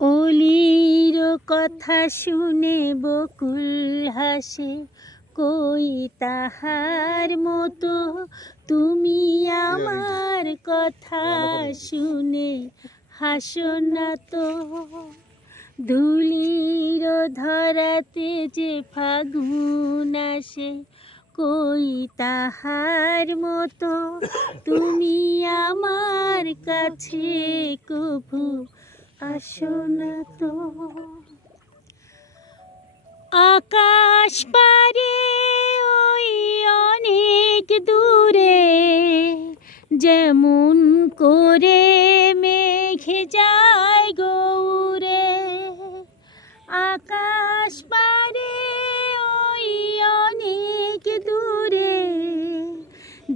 অলির কথা শুনে বকুল হাসে, কই তাহার মতো তুমি আমার কথা শুনে হাসো না তো। ধুলির ধরাতে যে ফাগুন আসে, কই তাহার মতো তুমি আমার কাছে কভু আসো না তো। আকাশ পারে ওই অনেক দূরে, যেমন করে মেঘ যায় গৌরে। আকাশ পারে ওই অনেক দূরে,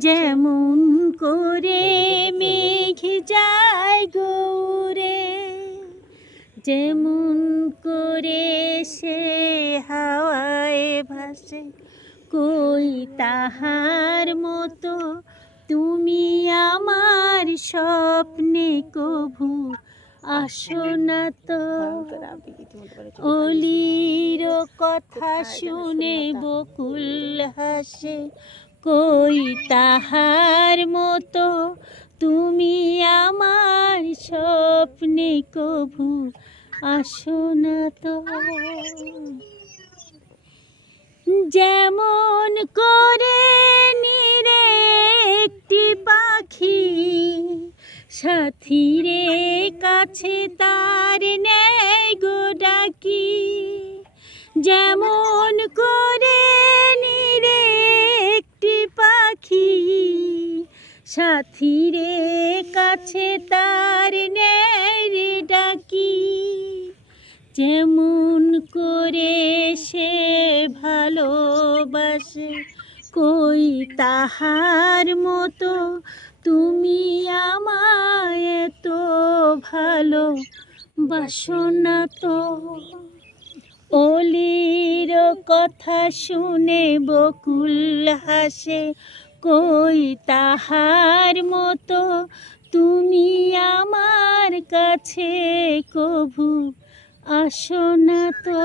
যেমন করে মেঘ যায় গৌরে। যেমন করে সে হাওয়ায় ভাসে, কই তাহার মতো তুমি আমার স্বপ্নে কভু আসো না তো। অলির কথা শুনে বকুল হাসে, কই তাহার মতো তুমি আমার স্বপ্নে কভু আসো না তো। যেমন করে নিরে একটি পাখি সাথীরে কাছে তার নেয় গো ডাকি। যেমন করে নিরে একটি পাখি সাথীরে কাছে তার নেয় রে ডাকি। যেমন করে সে ভালোবাসে, কই তাহার মতো তুমি আমায় এত ভালোবাসো না তো। অলির কথা শুনে বকুল হাসে, কই তাহার মতো তুমি আমার কাছে কভু আসো না তো।